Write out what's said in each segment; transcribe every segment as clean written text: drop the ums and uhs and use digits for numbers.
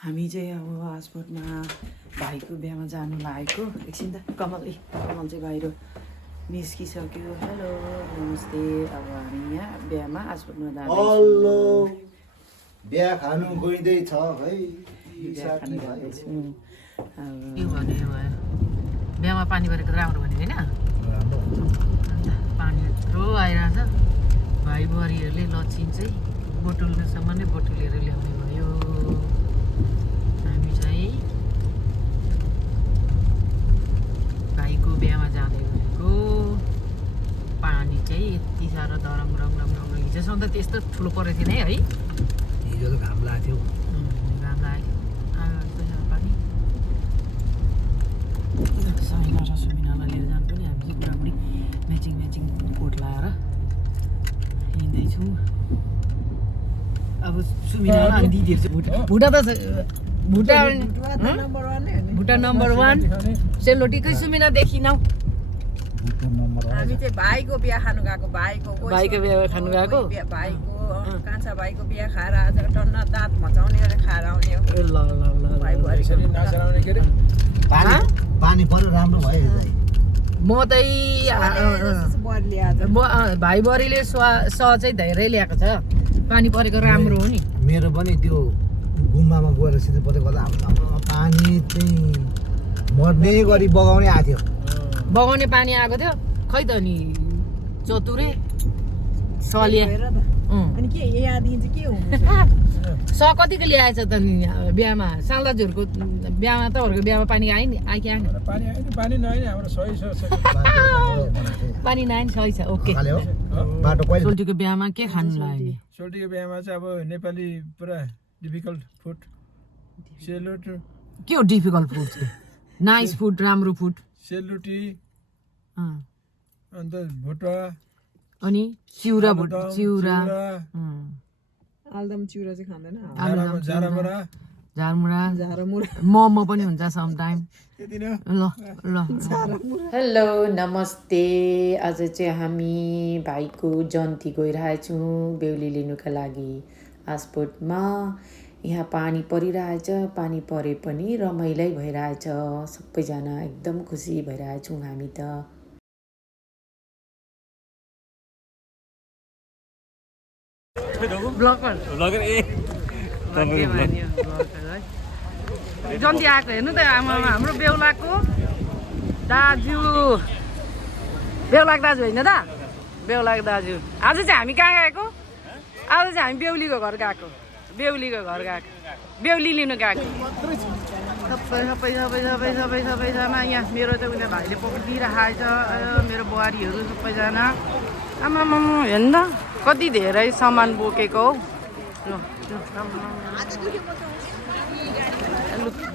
हामी चाहिँ अब आसपटमा भाइको बिहामा जानु लागेको एकछिन त कमल चाहिँ बाहिर निस्किसक्यो। हेलो नमस्ते। अब हामी यहाँ बिहामा आसपटमा जाँदैछौँ। बिहा खानु गइँदैछ है। बिहा खानु जाँदैछौँ। बिहामा पानी परेको राम्रो भने होइन पानी यत्रो आइरहेछ। भाइ बुहारीहरूले लच्छिन चाहिँ बोटुल्नेसम्म नै बोटुलेर ल्याउने भयो। हामी चाहिँ भाइको बिहामा जाँदै गरेको। पानी चाहिँ यति साह्रो दरम रम हिजोसम्म त त्यस्तो ठुलो परेको थिएन है। हिजो त घाम लाग्थ्यो। घाम लाग्यो पानी समिना र सुमिनालाई लिएर जानु पनि हामी चाहिँ बुढाबुढी म्याचिङ कोट लगाएर हिँड्दैछौँ। अब सुमिना अनि दिदीहरू चाहिँ भुटा नम्बर 1 सेलरोटीकै सुमिना देखिनौ। हामी चाहिँ भाइको बिहा खानु गएको। भाइको बिहा खानु गएको भाइको कान्छा भाइको बिहा खाएर आज टन्न दाँत मचाउने गरेर खाएर आउने हो। ल भाइ बुहारीको पानी पर्यो राम्रो भयो। म चाहिँ भाइ बुहारीले स चाहिँ धेरै ल्याएको छ। पानी परेको राम्रो हो नि। मेरो पनि त्यो गुम्बामा गएर सिधै पत्ता गर्दा पानी चाहिँ मर्ने गरी बगाउने आएको थियो। बगाउने पानी आएको थियो खै त नि चतुरे सलिया अनि के यहाँदेखि चाहिँ के हुनु स कतिको ल्याएछ त नि बिहामा सालदाजुहरूको बिहामा त अरूको बिहामा पानी आयो नि आयो कि आएन? पानी नआयो नि हाम्रो सही छ। पानी नआयो नि सही छ ओके। बाटो कहिले सोल्टीको बिहामा के खानु लाग्यो नि? सोल्टीको बिहामा चाहिँ अब नेपाली पुरा डिफिकल्ट फुड सेलरोटी। के हो डिफिकल्ट फुड चाहिँ? नाइस फुड राम्रो फुड सेलरोटी अन्त भुटा अनि चिउरा आलुदम चिउरा चाहिँ खाँदैन। झारमुरा मोमो पनि हुन्छ समटाइम। ल हेलो नमस्ते। आज चाहिँ हामी भाइको जन्ती गइरहेछौँ बेहुली लिनुका लागि आसपोर्टमा। यहाँ पानी परिरहेछ। पानी परे पनि रमाइलै भइरहेछ। सबैजना एकदम खुसी भइरहेछौँ हामी त। जन्ती आएको हेर्नु त हाम्रो बेहुलाको दाजु। बेहुलाको दाजु होइन त बेहुलाको दाजु। आज चाहिँ हामी कहाँ गएको? आज चाहिँ हामी बेहुलीको घर गएको। बेहुली लिनु गएको। सबैजना यहाँ मेरो चाहिँ उनीहरू भाइले पक्रिदिइरहेको छ। मेरो बुहारीहरू सबैजना आमामा हेर्नु त कति धेरै सामान बोकेको हौ।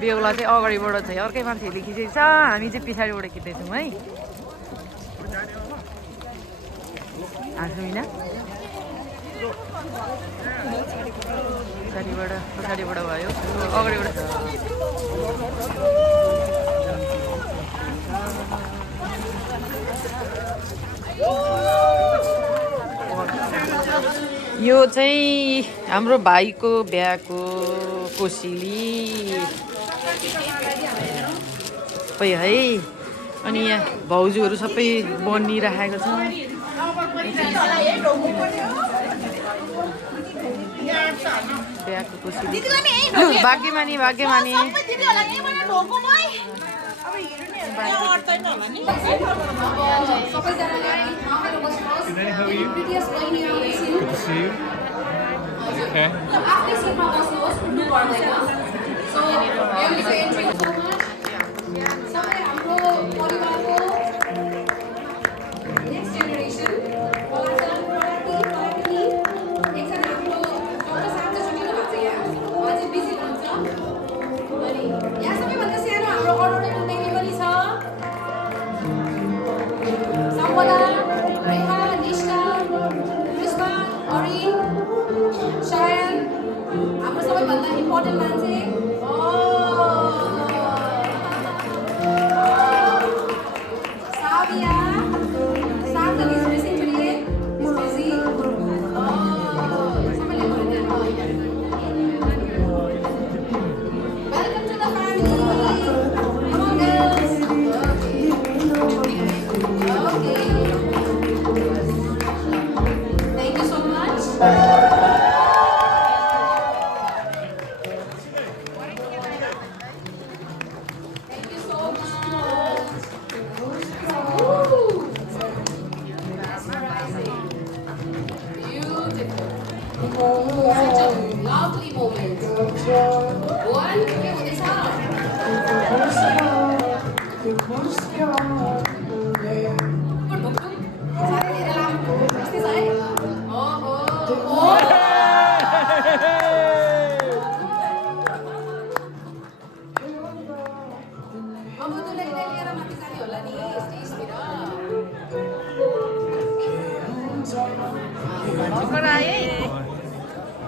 बेहुला चाहिँ अगाडिबाट छ अर्कै मान्छेले खिचेको छ। हामी चाहिँ पछाडिबाट खिच्दैछौँ है। हाँसुमिना पछाडिबाट भयो अगाडिबाट यो चाहिँ हाम्रो भाइको बिहाको कोसेली सबै है। अनि यहाँ भाउजूहरू सबै बनिराखेको छ। बिहाको कोसेली भाग्यमानी Good to see you. Okay. हाम्रो सबैभन्दा इम्पोर्टेन्ट मान्छे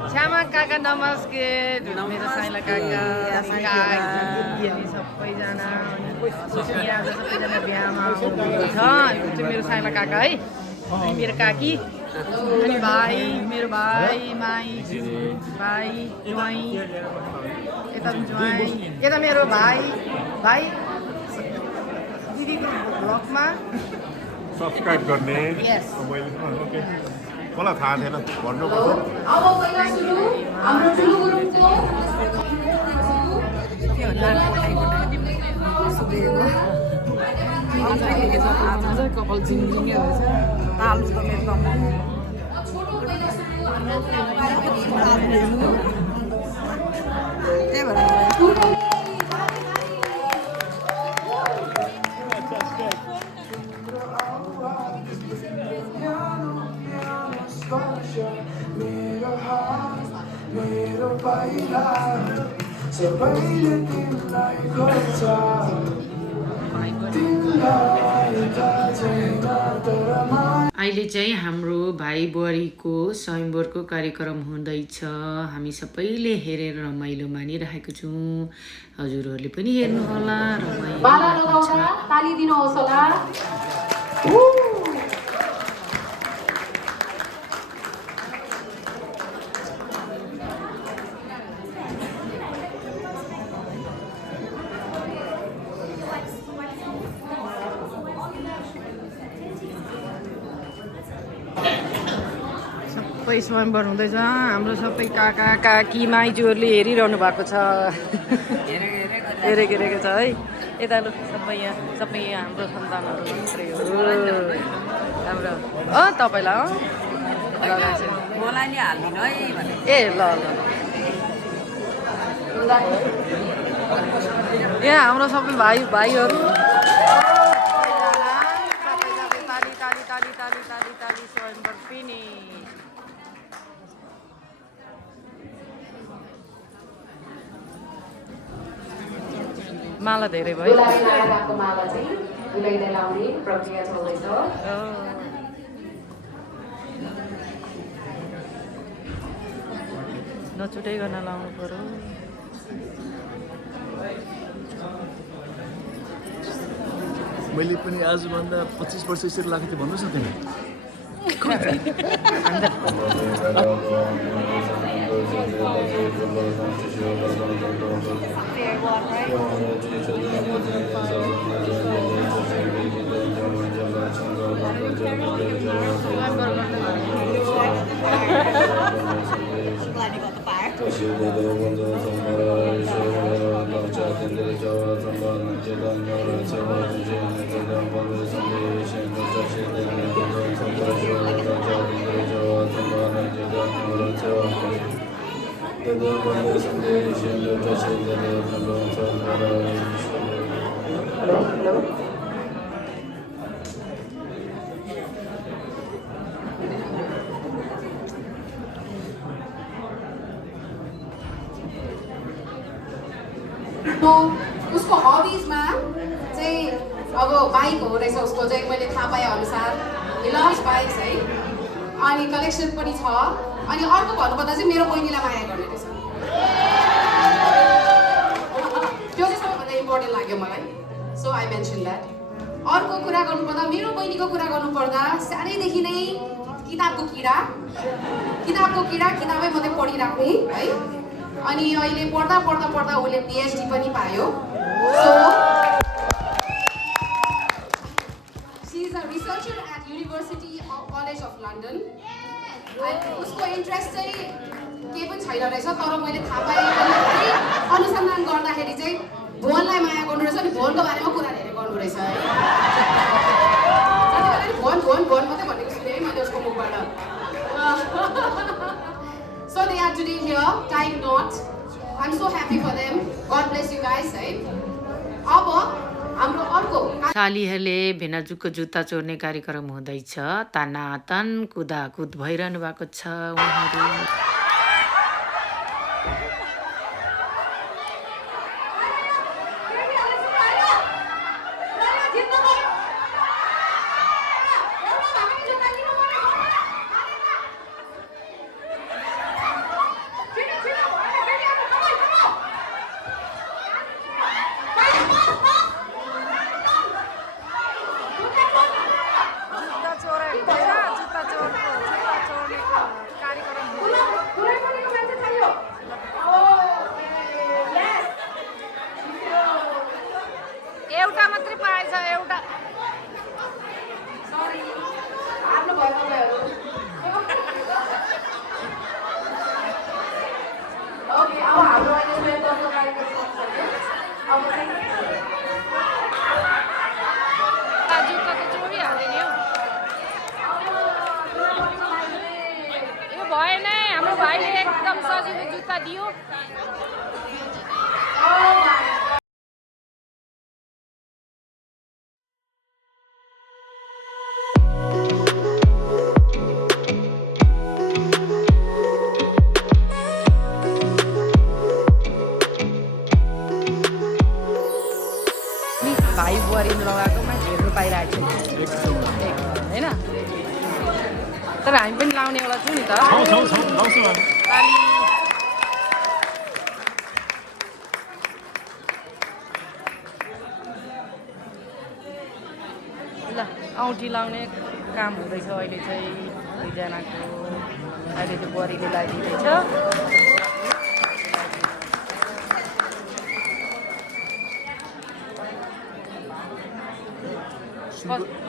श्यामा काका नमस्ते मेरो साइला काका हामी सबैजना आज सबैजना बिहामा आउनुहुन्छ यो चाहिँ मेरो साइला काका है अनि मेरो काकी अनि भाइ मेरो भाइ माई भाइ ज्वाइँ यता ज्वाइँ यता मेरो भाइ दिदीको ब्लगमा सब्सक्राइब गर्ने Yes. ओके मलाई थाहा थिएन भन्नुपर्छ अब पहिला सुरु हाम्रो ठुलो गुरुङको कपाल झिङझिङे रहेछ आलु त मेरो त त्यही भएर अहिले चाहिँ हाम्रो भाइ बुहारीको स्वयंवरको कार्यक्रम हुँदैछ हामी सबैले हेरेर रमाइलो मानिरहेको छौँ हजुरहरूले पनि हेर्नुहोला माला रमाइलो लगाउँदा ताली दिनुहोस् होला सबै स्वयंवर हुँदैछ हाम्रो सबै काका काकी माइजूहरूले हेरिरहनु भएको छ हेरेको छ है यता सबै यहाँ हाम्रो सन्तानहरू मात्रै हो हाम्रो तपाईँलाई मलाई नि हालिदिनु है भने ए ल यहाँ हाम्रो सबै भाइहरू ताली स्वयंवर पिनी माला धेरै भयो गुलाबी नारायणको माला चाहिँ दुलैले लाउने प्रक्रिया चल्दैछ नछुटाइकन लाउनु पर्यो मैले पनि आजभन्दा 25 वर्ष यसरी लागेको थिएँ भन्नुहोस् न तिमी उसको हबिजमा चाहिँ अब बाइक हो रहेछ उसको चाहिँ मैले थाहा पाएँ अनुसार लभ्स बाइक्स है अनि कलेक्सन पनि छ अनि अर्को भन्नुपर्दा चाहिँ मेरो बहिनीलाई माया गर्ने रहेछ त्यो चाहिँ सबैभन्दा इम्पोर्टेन्ट लाग्यो मलाई सो आई मेन्सन द्याट अर्को कुरा गर्नुपर्दा मेरो बहिनीको कुरा गर्नुपर्दा सानैदेखि नै किताबको किडा किताबै मात्रै पढिराख्ने है अनि अहिले पढ्दा उसले PhD पनि पायो so she is a researcher at university college of London उसको इन्ट्रेस्ट चाहिँ केही पनि छैन रहेछ तर मैले थाहा पाएँ अनुसन्धान गर्दाखेरि चाहिँ भुवनलाई माया गर्नु रहेछ अनि भुवनको बारेमा कुरा धेरै गर्नु रहेछ है भुवन मात्रै भनेको सुने है मैले उसको मुखबाट So they are today here, tying knot. I'm so happy for them. God bless you guys, right? अब हाम्रो अर्को सालीहरूले भेनाजुको जुत्ता चोर्ने कार्यक्रम हुँदैछ। तानातन कुदाकुद भइरहनु भएको छ उहाँहरू। एउटा मात्रै पाएछ एउटा सरी आफ्नो भयो तपाईँहरू ओके अब हाम्रो अहिले स्वयंतन्त्र कार्यक्रम अब चाहिँ जुत्ता त चोरिहाल्यो नि यो भएन हाम्रो भाइले एकदम सजिलो जुत्ता दियो भाइ बुहारी लगाएकोमा हेर्नु पाइरहेको छु होइन तर हामी पनि लाउनेवाला छौँ नि त ल औँठी लाउने काम हुँदैछ अहिले चाहिँ दुईजनाको अहिले चाहिँ बुहारीले लगाइदिँदैछ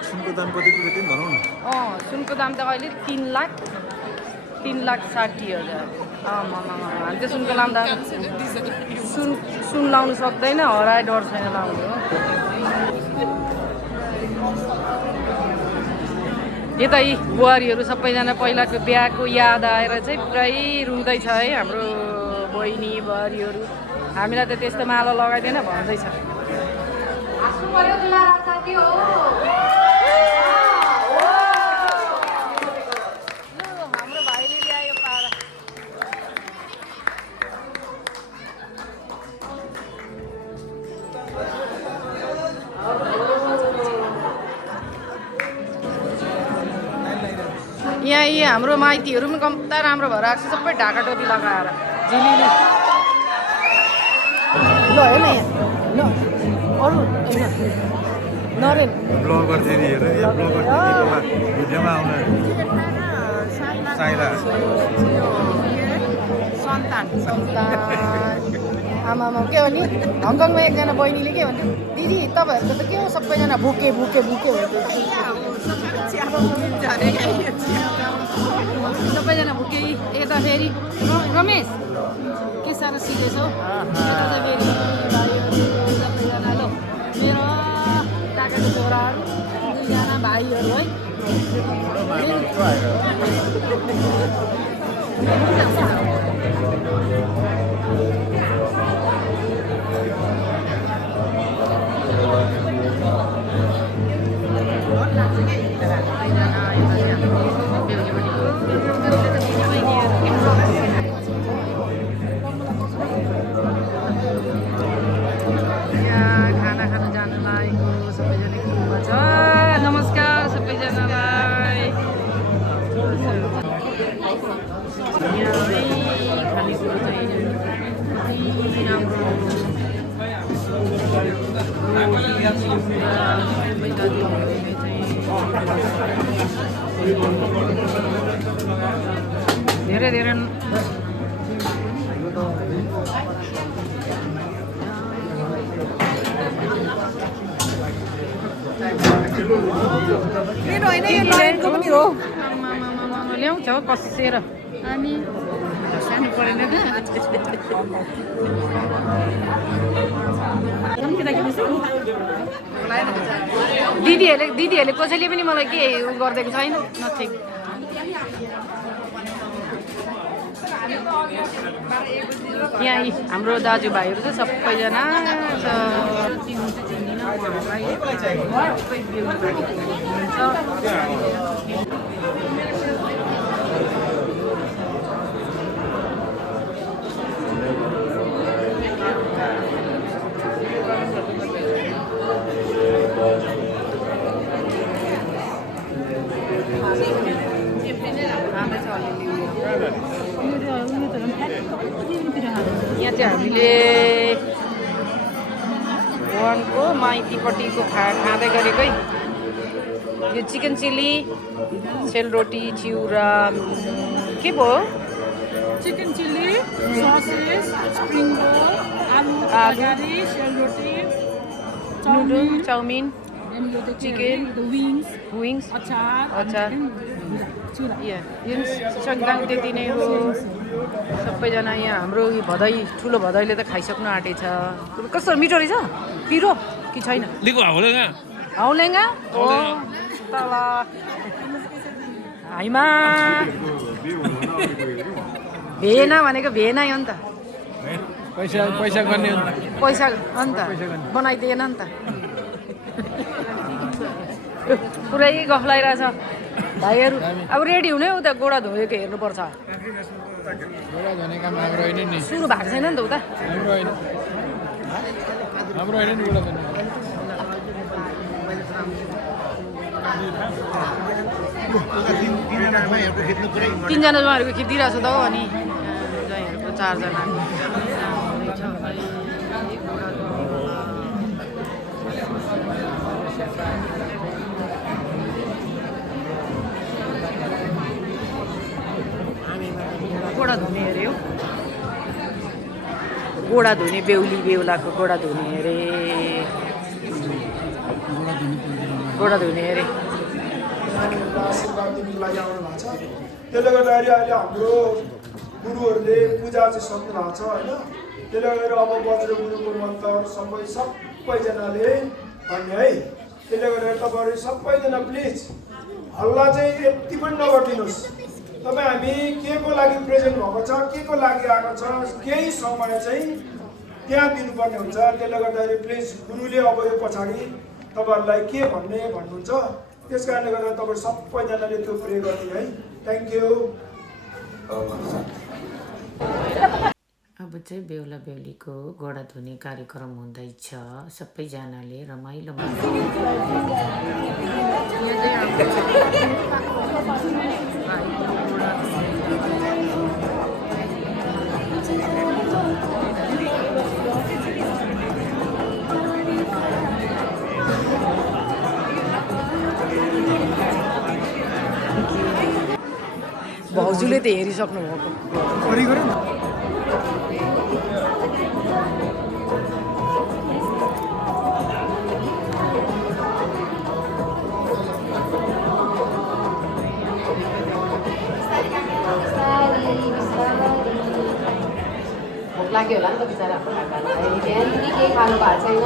सुनको दाम कति पुग्यो त्यही भनौँ न। सुनको दाम त अहिले 3,60,000 हामी त सुनको लाउँ त सुन लाउनु सक्दैन हराए डर छैन लाउने हो यता यी बुहारीहरू सबैजना पहिलाको बिहाको याद आएर चाहिँ पुरै रुँदैछ है हाम्रो बहिनी बुहारीहरू हामीलाई त त्यस्तो माला लगाइदिएन भन्दैछ हाम्रो भाइले ल्यायो पारा यहाँ यी हाम्रो माइतीहरू पनि कम्ता राम्रो भएर आएको छ सबै ढाका टोपी लगाएर झिलिली ल हेर्न यहाँ ल अरू नरेन ब्लगर दिदीहरू या ब्लगर दिदीको भिडियोमा आउनु साइला सन्तान आमामा के भने हङकङमा एकजना बहिनीले के भन्थ्यो दिदी तपाईँहरूको त के हो सबैजना भुके भुके भुके सबैजना भुके यता फेरि रमेश के साह्रो सिरियस हो यता चाहिँ फेरि भाइहरू सबैजना ल मेरो काकाको छोराहरू दुईजना भाइहरू है खाना खान जानु लागेको सबैजना ग्रुपमा छ नमस्कार सबैजनालाई खानेकुरो चाहिँ धेरै धेरै ल्याउँछ हो कसेर अनि सानो परेन दिदीहरूले कसैले पनि मलाई के उ गरिदिएको छैन नथिङ यहाँ हाम्रो दाजुभाइहरू चाहिँ सबैजना छ चिन्नु चाहिँ चिन्दिनँ उहाँहरूलाई यहाँ चाहिँ हामीले वानको माइतीपट्टिको खाँदै गरेकै यो चिकन चिल्ली सेलरोटी चिउरा के पो chicken chilli sausage spring roll आलु तरकारी selroti noodle chowmein chicken wings अचार सङ्क्रान्ति त्यति नै हो सबैजना यहाँ हाम्रो भदै ठुलो भदैले त खाइसक्नु आँटेछ कस्तो मिठो रहेछ पिरो कि छैन हाउलेङ्गा हो तल हाइमा भेना भनेको भेना हो नि त पैसा गर्ने पैसा हो नि त बनाइदिएन नि त पुरै गफ लगाइरहेछ भाइहरू अब रेडी हुने उता गोडा धोएको हेर्नुपर्छ गोडा धुने काम हाम्रो होइन नि सुरु भएको छैन नि त उता हाम्रो होइन नि गोडा धुने तिनजना ज्वाइँहरूको खिचिदिइरहेको छ त हो अनि ज्वाइँहरूको 4 जना गोडा धुने अरे हो गोडा धुने बेहुली बेहुलाको गोडा धुने अरे गोडा धुने अरे आशीर्वाद दिनुको लागि आउनु भएको छ त्यसले गर्दाखेरि अहिले हाम्रो गुरुहरूले पूजा चाहिँ सक्नु भएको छ होइन त्यसले गर्दा अब वज्र गुरुको मन्त्र सबैजनाले भन्ने है त्यसले गर्दा तपाईँहरू सबैजना प्लिज हल्ला चाहिँ यति पनि नगरिदिनुहोस् तपाईँ हामी के को लागि प्रेजेन्ट भएको छ के को लागि आएको छ केही समय चाहिँ त्यहाँ दिनुपर्ने हुन्छ त्यसले गर्दाखेरि प्लिज गुरुले अब यो पछाडि तपाईँहरूलाई के भन्नुहुन्छ त्यस कारणले गर्दा तपाईँ सबैजनाले त्यो प्रे गर्ने है थ्याङ्क यू अब चाहिँ बेहुला बेहुलीको गोडा धुने कार्यक्रम हुँदैछ सबैजनाले रमाइलो भाउजूले त हेरिसक्नु भएको भोक लाग्यो होला नि त बिचराको खानालाई बिहानदेखि केही खानु भएको छैन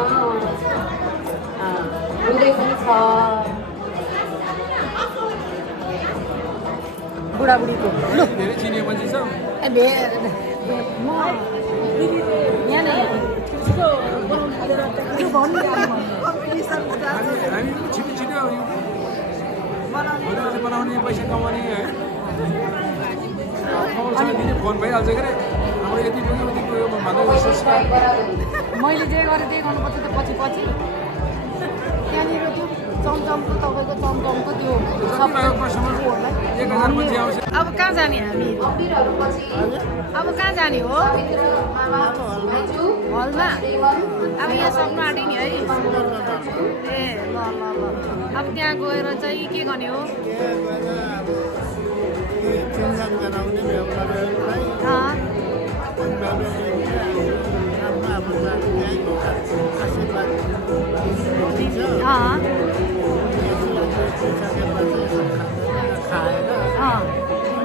रुँदै पनि छ बुढाबुढीको धेरै चिने मान्छे छ हामी छिटो छिटो बनाउने पैसा कमाउने है दिने फोन भइहाल्छ के अरे हाम्रो यति पुग्यो उति पुग्यो भन्दै मैले जे गरेँ त्यही गर्नुपर्छ त पछि पछि त्यहाँनिर त्यो चमचमको तपाईँको चमचमको त्यो अब कहाँ जाने हामी अब कहाँ जाने हो हलमा अब यहाँ सक्नु आँट्यो नि है ए ल ल ल अब त्यहाँ गएर चाहिँ के गर्ने हो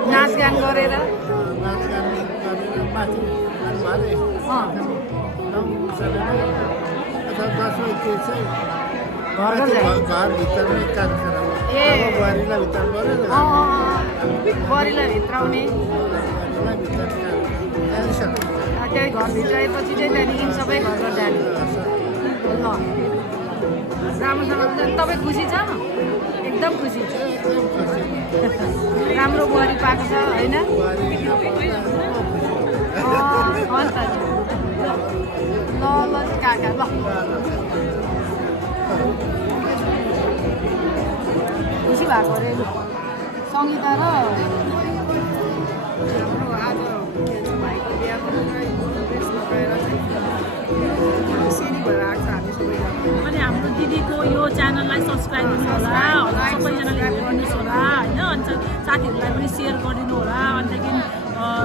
नाचगान गरेर बुहारीलाई भित्राउने त्यही घरभित्र आएपछि चाहिँ त्यहाँदेखि सबै घर घर जाने ल राम्रोसँग तपाईँ खुसी छ एकदम खुसी राम्रो बुहारी पाएको छ होइन अन्त ल ल काका ल खुसी भएको अरे सङ्गीता र हाम्रो आज भाइको बिहाको बेच्नु गएर चाहिँ सेनी भएर आएको छ हामी सबैजना अनि हाम्रो दिदीको यो च्यानललाई सब्सक्राइब गर्नु होला सबैजनाले हेर्नुहोस् होला होइन अन्त साथीहरूलाई पनि सेयर गरिदिनु होला अन्तदेखि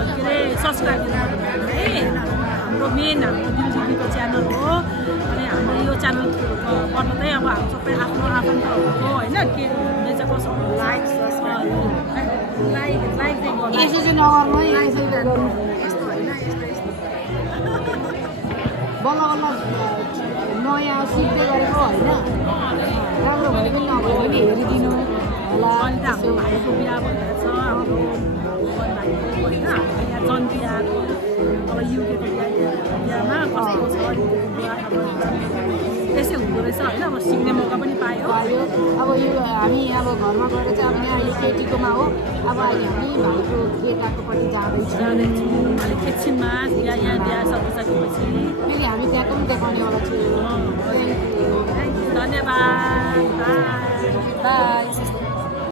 के अरे सब्सक्राइब गर्नु है हाम्रो मेन हाम्रो दिदीको च्यानल हो अनि हाम्रो यो च्यानलबाट चाहिँ अब हाम्रो सबै आफ्नो आफन्तहरूको होइन के हुँदैछ कसो लाइक लाइक लाइक चाहिँ गर्नु यसो चाहिँ नगर्नु है यसो गर्नु यस्तो होइन यस्तो बल्ल बल्ल नयाँ सिक्दै गरेको होइन राम्रो भयो पनि नभयो भने हेरिदिनु होला अनि त हाम्रो भाइको बिहा भनेर छ हाम्रो भाइको होइन यहाँ जन्ती आएको अब युकेको बिहामा कसैको छ युकेको बिहा त्यसै हुँदो रहेछ होइन अब सिक्ने मौका पनि पायो अब यो हामी अब घरमा गएर चाहिँ अब यहाँ यो केटीकोमा हो अब अहिले हामी भाइको केटाकोपट्टि जाँदैछौँ अलिक एकछिनमा यहाँ बिहा सकिसकेपछि फेरि हामी त्यहाँको पनि देखाउनेवाला छु धन्यवाद बाई बाई